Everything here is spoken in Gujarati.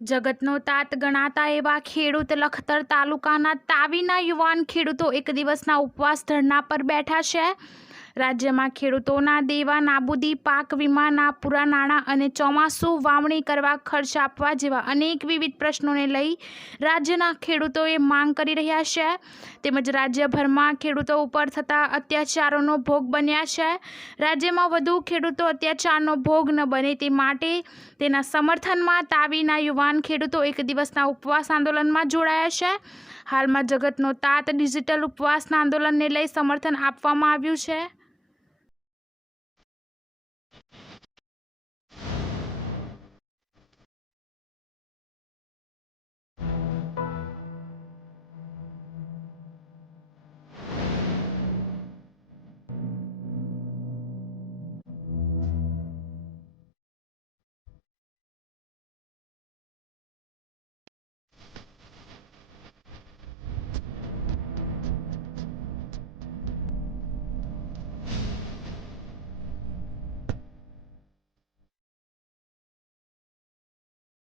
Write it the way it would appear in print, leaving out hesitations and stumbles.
જગતનો તાત ગણાતા એવા ખેડૂત લખતર તાલુકાના તાવીના યુવાન ખેડૂતો એક દિવસના ઉપવાસ ધરણા પર બેઠા છે। રાજ્યમાં ખેડૂતોના દેવા નાબૂદી, પાક વીમાના પૂરા નાણાં અને ચોમાસું વાવણી કરવા ખર્ચ આપવા જેવા અનેક વિવિધ પ્રશ્નોને લઈ રાજ્યના ખેડૂતોએ માંગ કરી રહ્યા છે। તેમજ રાજ્યભરમાં ખેડૂતો ઉપર થતા અત્યાચારોનો ભોગ બન્યા છે। રાજ્યમાં વધુ ખેડૂતો અત્યાચારનો ભોગ ન બને તે માટે તેના સમર્થનમાં તાવીના યુવાન ખેડૂતો એક દિવસના ઉપવાસ આંદોલનમાં જોડાયા છે। હાલમાં જગતનો તાત ડિજિટલ ઉપવાસના આંદોલનને લઈ સમર્થન આપવામાં આવ્યું છે।